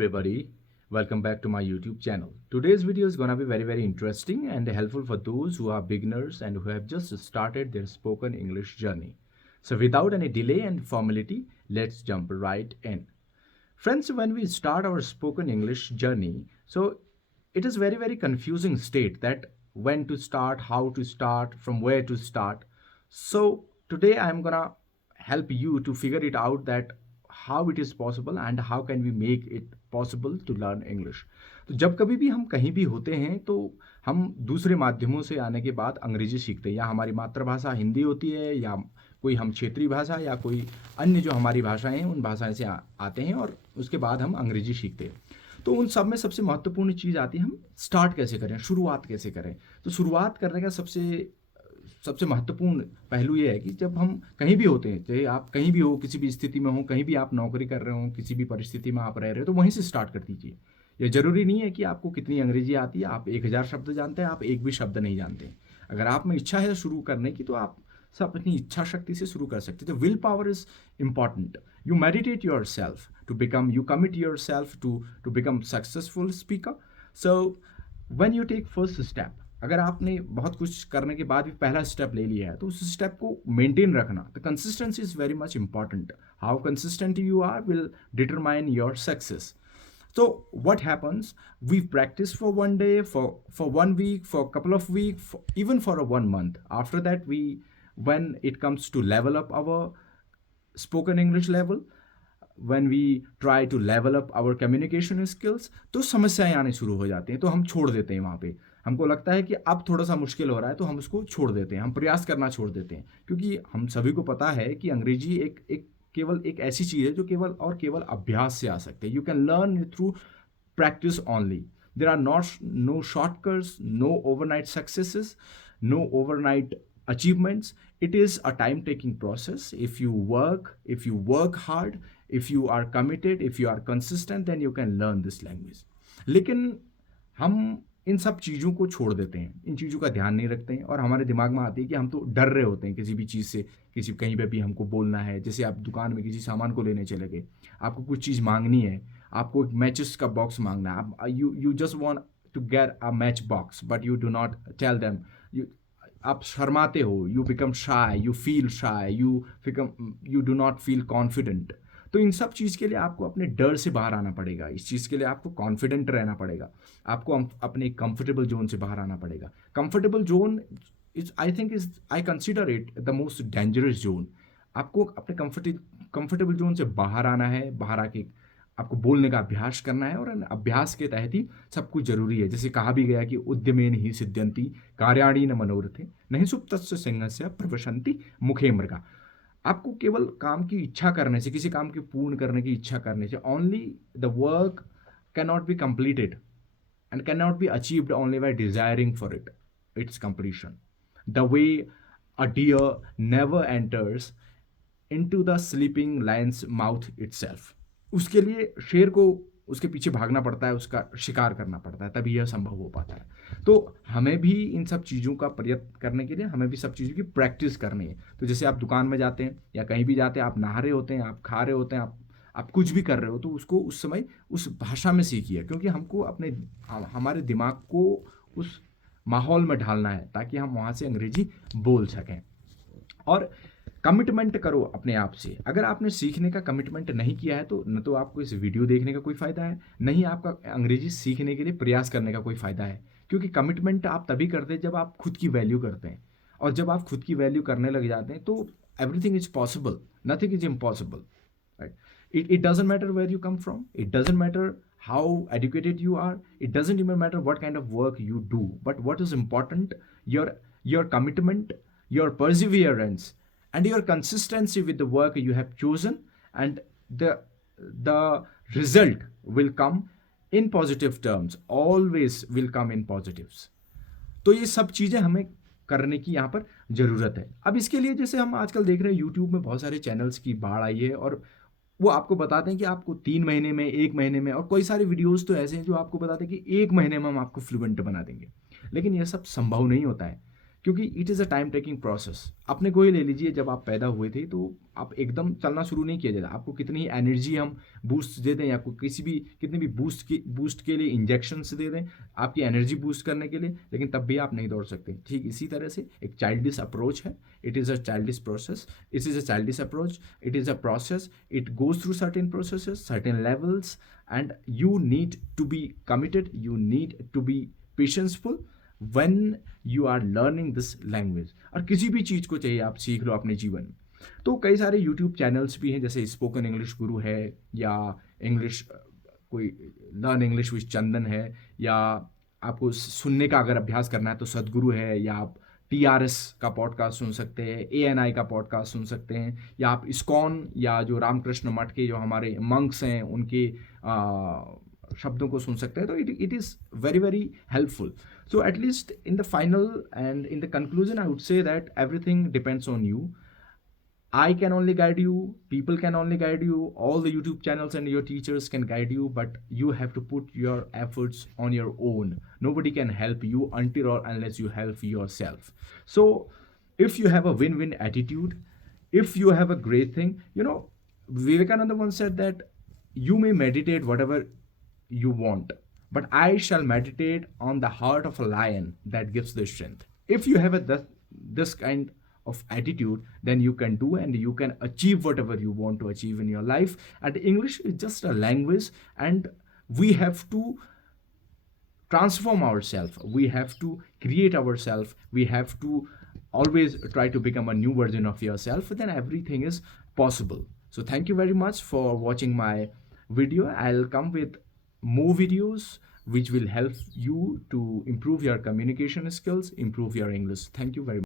everybody, welcome back to my YouTube channel. Today's video is gonna be very interesting and helpful for those who are beginners and who have just started their spoken English journey. So without any delay and formality, let's jump right in. Friends, when we start our spoken English journey, so it is very confusing state that when to start, how to start, from where to start. So today I'm gonna help you to figure it out that how it is possible and how can we make it possible to learn English. तो जब कभी भी हम कहीं भी होते हैं तो हम दूसरे माध्यमों से आने के बाद अंग्रेजी सीखते हैं, या हमारी मातृभाषा हिंदी होती है या कोई हम क्षेत्रीय भाषा या कोई अन्य जो हमारी भाषाएं हैं उन भाषाएं से आते हैं और उसके बाद हम अंग्रेजी सीखते हैं। तो उन सब में सबसे महत्वपूर्ण चीज़ आती है हम स्टार्ट कैसे करें, शुरुआत कैसे करें। तो शुरुआत करने का सबसे सबसे महत्वपूर्ण पहलू ये है कि जब हम कहीं भी होते हैं, चाहे आप कहीं भी हो, किसी भी स्थिति में हो, कहीं भी आप नौकरी कर रहे हो, किसी भी परिस्थिति में आप रह रहे हो, तो वहीं से स्टार्ट कर दीजिए। ये ज़रूरी नहीं है कि आपको कितनी अंग्रेजी आती है, आप 1000 शब्द जानते हैं, आप एक भी शब्द नहीं जानते। अगर आप में इच्छा है शुरू करने की तो आप सब अपनी इच्छा शक्ति से शुरू कर सकते हैं। तो will power is important. You meditate yourself to become, you commit yourself to become successful speaker. So when you take first step, अगर आपने बहुत कुछ करने के बाद भी पहला स्टेप ले लिया है तो उस स्टेप को मेंटेन रखना, the consistency is very much important. How consistent you are will determine your success. So what happens? We practice for one day, for 1 week, for a couple of weeks, even for a 1 month. After that, when it comes to level up our spoken English level, when we try to level up our communication skills, तो समस्याएं आने शुरू हो जाती हैं, तो हम छोड़ देते हैं वहाँ पे। हमको लगता है कि अब थोड़ा सा मुश्किल हो रहा है तो हम उसको छोड़ देते हैं, हम प्रयास करना छोड़ देते हैं, क्योंकि हम सभी को पता है कि अंग्रेजी एक केवल एक ऐसी चीज़ है जो केवल अभ्यास से आ सकते हैं। You can learn through practice only. There are no shortcuts, no overnight successes, no overnight achievements. It is a time taking process. If you work hard, if you are committed, if you are consistent, then you can learn this language. लेकिन हम इन सब चीज़ों को छोड़ देते हैं, इन चीज़ों का ध्यान नहीं रखते हैं और हमारे दिमाग में आती है कि हम तो डर रहे होते हैं किसी भी चीज़ से, किसी कहीं पे भी हमको बोलना है। जैसे आप दुकान में किसी सामान को लेने चले गए, आपको कुछ चीज़ मांगनी है, आपको एक मैचेस का बॉक्स मांगना है, आप you just want to get a match box but you do not tell them. आप शर्माते हो, you become shy, you feel shy, you do not feel confident. तो इन सब चीज़ के लिए आपको अपने डर से बाहर आना पड़ेगा, इस चीज़ के लिए आपको कॉन्फिडेंट रहना पड़ेगा, आपको अपने कंफर्टेबल जोन से बाहर आना पड़ेगा। Comfortable zone I consider it the most dangerous zone. आपको अपने कंफर्टेबल जोन से बाहर आना है, बाहर आके आपको बोलने का अभ्यास करना है, और अभ्यास के तहत ही सब कुछ जरूरी है। जैसे कहा भी गया कि उद्यमेन ही सिद्ध्यन्ति कार्याणि न मनोरथे नहीं सुप्तस्य सिंहस्य प्रवशन्ति मुखे मृगा। आपको केवल काम की इच्छा करने से, किसी काम की पूर्ण करने की इच्छा करने से, only the work can not be completed and cannot be achieved only by desiring for its completion. The way a deer never enters into the sleeping lion's mouth itself. उसके लिए शेर को उसके पीछे भागना पड़ता है, उसका शिकार करना पड़ता है, तभी यह संभव हो पाता है। तो हमें भी इन सब चीज़ों का प्रयत्न करने के लिए हमें भी सब चीज़ों की प्रैक्टिस करनी है। तो जैसे आप दुकान में जाते हैं या कहीं भी जाते हैं, आप नहा रहे होते हैं, आप खा रहे होते हैं, आप कुछ भी कर रहे हो, तो उसको उस समय उस भाषा में सीखिए, क्योंकि हमको हमारे दिमाग को उस माहौल में ढालना है ताकि हम वहाँ से अंग्रेजी बोल सकें। और कमिटमेंट करो अपने आप से। अगर आपने सीखने का कमिटमेंट नहीं किया है तो न तो आपको इस वीडियो देखने का कोई फ़ायदा है, नहीं आपका अंग्रेजी सीखने के लिए प्रयास करने का कोई फ़ायदा है। क्योंकि कमिटमेंट आप तभी करते हैं जब आप खुद की वैल्यू करते हैं, और जब आप खुद की वैल्यू करने लग जाते हैं तो everything is possible, nothing is impossible, right. It doesn't matter where you come from, it doesn't matter how educated you are, it doesn't even matter what kind of work you do, but what is important, your commitment, your perseverance, and your consistency with the work you have chosen, and the result will come in positive terms, always will come in positives. तो ये सब चीज़ें हमें करने की यहाँ पर ज़रूरत है। अब इसके लिए जैसे हम आजकल देख रहे हैं यूट्यूब में बहुत सारे चैनल्स की बाढ़ आई है, और वो आपको बताते हैं कि आपको 3 महीने में, 1 महीने में, और कोई सारे वीडियोस तो ऐसे हैं जो आपको बताते हैं कि 1 महीने में हम आपको फ्लुएंट बना देंगे। लेकिन यह सब संभव नहीं होता है, क्योंकि it is a time taking process. अपने को ही ले लीजिए, जब आप पैदा हुए थे तो आप एकदम चलना शुरू नहीं किया जाता। आपको कितनी एनर्जी हम बूस्ट दे दें या कोई किसी भी कितनी भी बूस्ट के लिए इंजेक्शंस दे दें आपकी एनर्जी बूस्ट करने के लिए, लेकिन तब भी आप नहीं दौड़ सकते। ठीक इसी तरह से एक चाइल्डिश अप्रोच है। It is a childish process, it is a childish approach, it is a process, it goes through certain processes, certain levels, and you need to be committed, you need to be patientful when you are learning this language। और किसी भी चीज़ को चाहिए आप सीख लो अपने जीवन में। तो कई सारे यूट्यूब चैनल्स भी हैं, जैसे स्पोकन इंग्लिश गुरु है, या इंग्लिश कोई लर्न इंग्लिश विद चंदन है, या आपको सुनने का अगर अभ्यास करना है तो सदगुरु है, या आप TRS का पॉडकास्ट सुन सकते हैं, ANI का पॉडकास्ट सुन सकते हैं, या आप इस्कॉन या जो रामकृष्ण मठ के जो हमारे मंक्स हैं उनके शब्दों को सुन सकते हैं। तो it is very very helpful. So at least in the final and in the conclusion I would say that everything depends on you. I can only guide you, people can only guide you, all the YouTube channels and your teachers can guide you, but you have to put your efforts on your own. Nobody can help you until or unless you help yourself. So, if you have a win win attitude, if you have a great thing, Vivekananda once said that you may meditate whatever you want, but I shall meditate on the heart of a lion that gives the strength. If you have this kind of attitude, then you can do and you can achieve whatever you want to achieve in your life. And English is just a language, and we have to transform ourselves, we have to create ourselves, we have to always try to become a new version of yourself. Then everything is possible. So thank you very much for watching my video. I'll come with more videos which will help you to improve your communication skills, improve your English. Thank you very much.